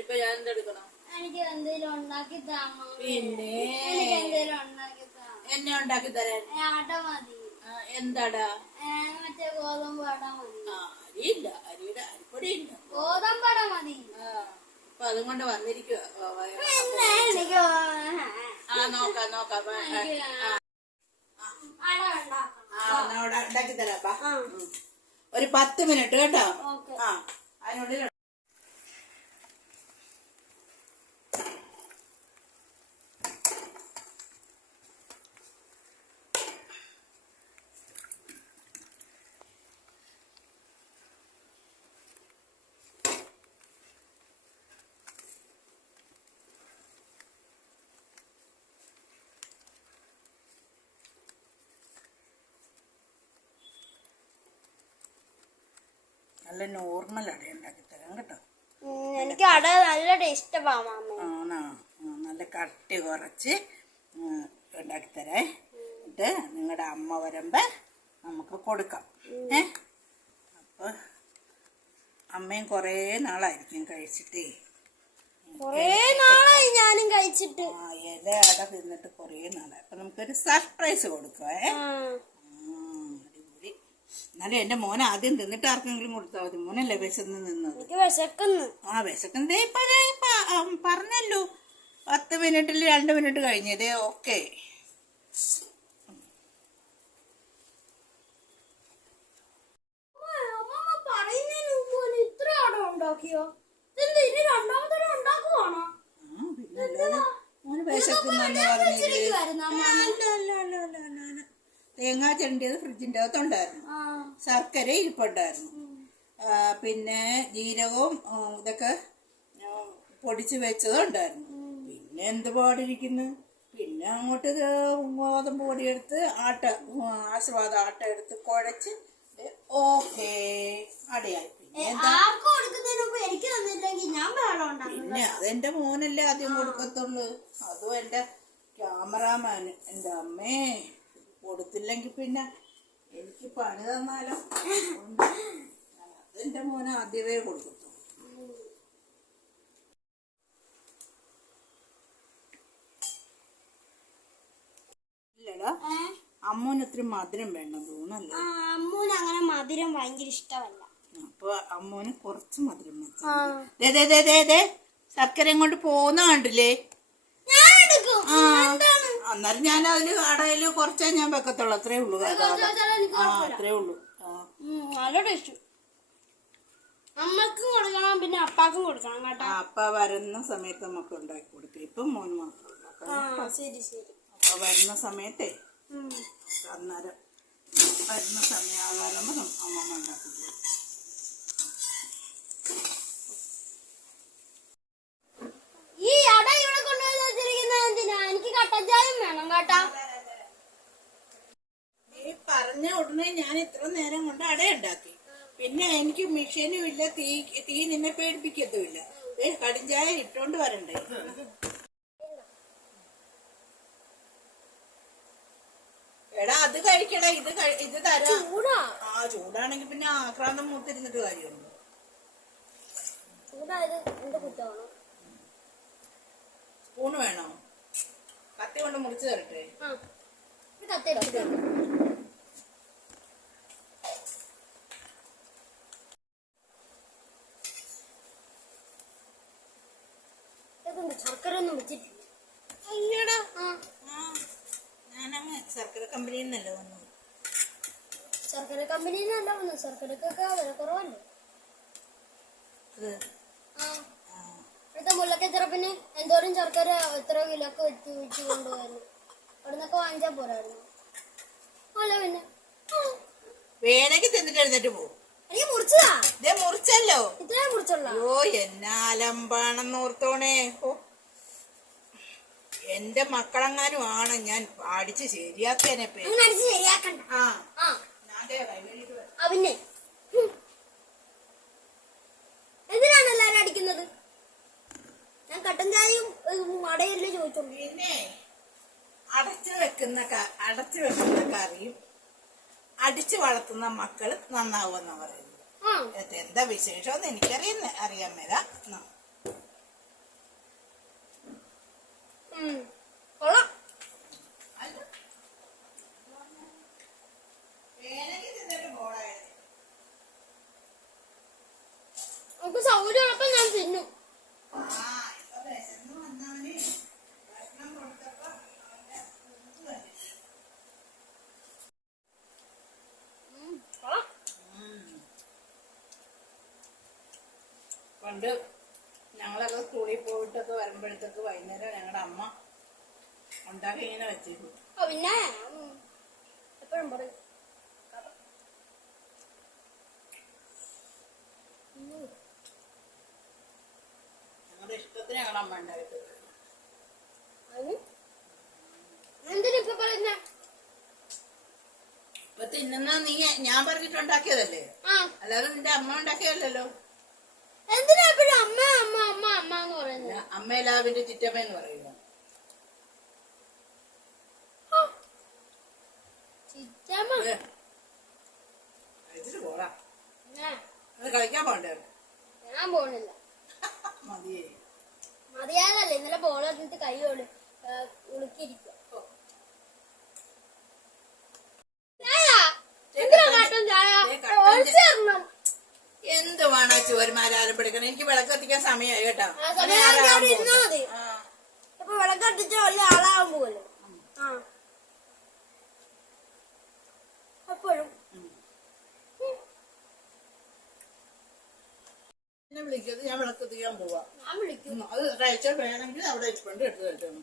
ഇപ്പൊ ഞാൻ എന്തെടുക്കണം? എനിക്ക് എന്തെങ്കിലും ഉണ്ടാക്കി താമോ. പിന്നെ എനിക്ക് എന്തെങ്കിലും ഉണ്ടാക്കി താ. എന്നെ ഉണ്ടാക്കി തരാൻ അട മതി. എന്താടാ? മറ്റേ ഗോതമ്പ് അട മതി. അരിയില്ല, അരിയുടെ അരിപ്പൊടി ഇല്ല, ഗോതമ്പട മതി. അപ്പൊ അതും കൊണ്ട് വന്നിരിക്കുക. നോക്കാം ഉണ്ടാക്കി തരാപ്പാ. ഒരു 10 മിനിറ്റ് കേട്ടോ. അതിനുള്ളിൽ നല്ല നോർമൽ അട ഉണ്ടാക്കി തരാം കേട്ടോ. എനിക്ക് അട നല്ല ഇഷ്ടമാണ്. നല്ല കട്ടി കുറച്ച് ഉണ്ടാക്കി തരേ. എന്നിട്ട് നിങ്ങളുടെ അമ്മ വരുമ്പോ നമുക്ക് കൊടുക്കാം. അപ്പൊ അമ്മയും കൊറേ നാളായിരിക്കും കഴിച്ചിട്ടേ. ഞാനും കഴിച്ചിട്ട് ഇല അട തിന്നിട്ട് കൊറേ നാളായി. അപ്പൊ നമുക്കൊരു സർപ്രൈസ് കൊടുക്കുവേ. എന്നാലും എന്റെ മോൻ ആദ്യം തിന്നിട്ട് ആർക്കെങ്കിലും കൊടുത്താൽ മതി. മോനല്ലേ വിശന്ന് നിന്നത്. വിശക്കുന്നതേ ഇപ്പൊ പറഞ്ഞല്ലോ. 10 മിനിറ്റിൽ 2 മിനിറ്റ് കഴിഞ്ഞതേ. ഓക്കെ, വിശക്കുന്നെന്ന് പറഞ്ഞില്ലേ? തേങ്ങ ചെണ്ടിയത് ഫ്രിഡ്ജിന്റെ അകത്തുണ്ടായിരുന്നു. ശർക്കര ഇരിപ്പുണ്ടായിരുന്നു. പിന്നെ ജീരകവും ഇതൊക്കെ പൊടിച്ചു വെച്ചതും ഉണ്ടായിരുന്നു. പിന്നെ എന്ത് പാടിരിക്കുന്നു. പിന്നെ അങ്ങോട്ട് ഗോതമ്പ് പൊടിയെടുത്ത് ആശീർവാദ ആട്ട എടുത്ത് കുഴച്ച് ഓക്കെ അടയായി. പിന്നെ അതെന്റെ മോനല്ലേ ആദ്യം കൊടുക്കത്തുള്ളു. അതും എന്റെ ക്യാമറാമാൻ. എന്റെ അമ്മേ, കൊടുത്തില്ലെങ്കിൽ പിന്നെ എനിക്ക് പണി തന്നാലോ. അതെന്റെ മോനെ ആദ്യമേ കൊടുക്കത്തുള്ളൂ. ഇല്ലടാ, അമ്മൂന് ഒത്തിരി മധുരം വേണം തോന്നല്ലേ? അമ്മൂന് അങ്ങനെ മധുരം ഭയങ്കര ഇഷ്ടമല്ല. അപ്പൊ അമ്മൂന് കുറച്ച് മധുരം വെച്ചാൽ ശർക്കരയും കൊണ്ട് പോകുന്ന കണ്ടില്ലേ? അന്നേരം ഞാൻ അതില് കടയില് കുറച്ചേ ഞാൻ വെക്കത്തുള്ളൂ. അത്രേ ഉള്ളൂ. അത്രേ ഉള്ളൂ. നല്ല ടേസ്റ്റ്. അമ്മക്കും കൊടുക്കണം, പിന്നെ അപ്പാക്കും കൊടുക്കണം കേട്ടോ. അപ്പ വരുന്ന സമയത്ത് നമുക്ക് ഉണ്ടാക്കി കൊടുക്കാം. ഇപ്പം മോന് മാത്രം ഉണ്ടാക്കാം. ശരി ശരി. അപ്പ വരുന്ന സമയത്തേ, അന്നേരം വരുന്ന സമയം ആകാറുമ്പോ അമ്മ ഉണ്ടാക്കി കൊടുക്കും. ഈ അട ഇവിടെ കൊണ്ടുവന്ന് വെച്ചിരിക്കുന്നത് എന്തിനാ? എനിക്ക് കട്ടൻ ചായയും വേണം കേട്ടാ. നീ പറഞ്ഞ ഉടനെ ഞാൻ ഇത്ര നേരം കൊണ്ട് അട ഉണ്ടാക്കി. പിന്നെ എനിക്ക് മെഷീനും ഇല്ല, തീ നിന്നെ പേടിപ്പിക്കത്തുമില്ല. കടിഞ്ചായ ഇട്ടോണ്ട് വരണ്ടേ? എടാ അത് കഴിക്കടാ. ഇത് തരാം. ചൂടാണെങ്കിൽ പിന്നെ ആക്രാന്തം മൂത്തിരുന്നിട്ട് കാര്യമുണ്ടോ? സ്പൂണ് വേണോ? കത്തി കൊണ്ട് മുറിച്ച് തരട്ടെ? ശർക്കര ഒന്നും വെച്ചിട്ടില്ല. അയ്യടാ, ഞാനങ്ങ് ശർക്കര കമ്പനിയിൽ നിന്നല്ലേ വന്നു. ശർക്കര കമ്പനിയിൽ നിന്നല്ല വന്നു. ശർക്കരക്കൊക്കെ വില കുറവല്ലേ? ഇവിടുത്തെ മുല്ലക്കച്ചറപ്പിന് എന്തോരം ശർക്കര എത്ര കിലോക്കെ വെച്ച് കൊണ്ടുപോയിരുന്നു. അവിടുന്നൊക്കെ വാങ്ങിച്ചാ പോരായിരുന്നു. അല്ല പിന്നെ വേണമെങ്കിൽ തിന്നിട്ട് എഴുന്നേറ്റ് പോകും. മുറിച്ചല്ലോ. ഇത്രയും മുറിച്ചുള്ള. അയ്യോ, എന്നാലമ്പാണെന്ന് ഓർത്തോണേ. എന്റെ മക്കളെങ്ങാനും ആണ് ഞാൻ അടിച്ച് ശരിയാക്കേനെ. പിന്നെ എന്തിനാണ് എല്ലാരും അടിക്കുന്നത്? ഞാൻ കട്ടൻ ചായയും അടയല്ലേ ചോദിച്ചോളൂ. പിന്നെ അടച്ചു വെക്കുന്ന കറിയും അടിച്ചു വളർത്തുന്ന മക്കള് നന്നാവുമെന്നാ പറയുന്നത്. എന്താ വിശേഷമെന്ന് അറിയാൻ മേല. കൊള്ളാം. നമുക്ക് സൗകര്യമുള്ളപ്പോ ഞാൻ തിന്നും. പണ്ട് ഞങ്ങളൊക്കെ സ്കൂളിൽ പോയിട്ടൊക്കെ വരുമ്പോഴത്തേക്ക് വൈകുന്നേരം ഞങ്ങളുടെ അമ്മ ഉണ്ടാക്കി ഇങ്ങനെ വെച്ചിരുന്നു. പിന്നെ എപ്പോഴും പറയും ഞങ്ങളുടെ ഇഷ്ടത്തിന് ഞങ്ങളുടെ അമ്മ ഉണ്ടായിട്ട്. എന്തിനിപ്പൊ പറയുന്ന ഇപ്പൊ തിന്നുന്ന നീ ഞാൻ പറഞ്ഞിട്ടുണ്ടാക്കിയതല്ലേ, അല്ലാതെ നിന്റെ അമ്മ ഉണ്ടാക്കിയതല്ലോ. എന്തിനാ എപ്പോഴും അമ്മ അമ്മ അമ്മ അമ്മ എന്ന് പറയുന്നത്? അമ്മയിലാവിന്റെ ചിറ്റമ്മ എന്ന് പറയുന്നു. ചിറ്റമ്മ കഴിച്ചിട്ട് പോടാ. അത് കളിക്കാൻ പോണ്ടേ? ഞാൻ പോണില്ല. മതിയേ. മതിയായതല്ലേ, ഇന്നലെ ബോൾ എന്നിട്ട് കൈ ഉളുക്കിയിരിക്കുക. എന്ത് വേണോ ചോരുമാരാലും പിടിക്കണം. എനിക്ക് വിളക്ക് കത്തിക്കാൻ സമയമായി കേട്ടോ. ഇപ്പൊ വിളക്ക് കത്തിച്ച വലിയ ആളാവാൻ പോവല്ലോ. അപ്പോഴും വിളിക്കത് ഞാൻ വിളക്ക് കത്തിക്കാൻ പോവാ. ഞാൻ വിളിക്കും. അത് കഴിച്ചാൽ വേണമെങ്കിൽ അവിടെ ഇരിപ്പുണ്ട് എടുത്ത് കഴിച്ചോളൂ.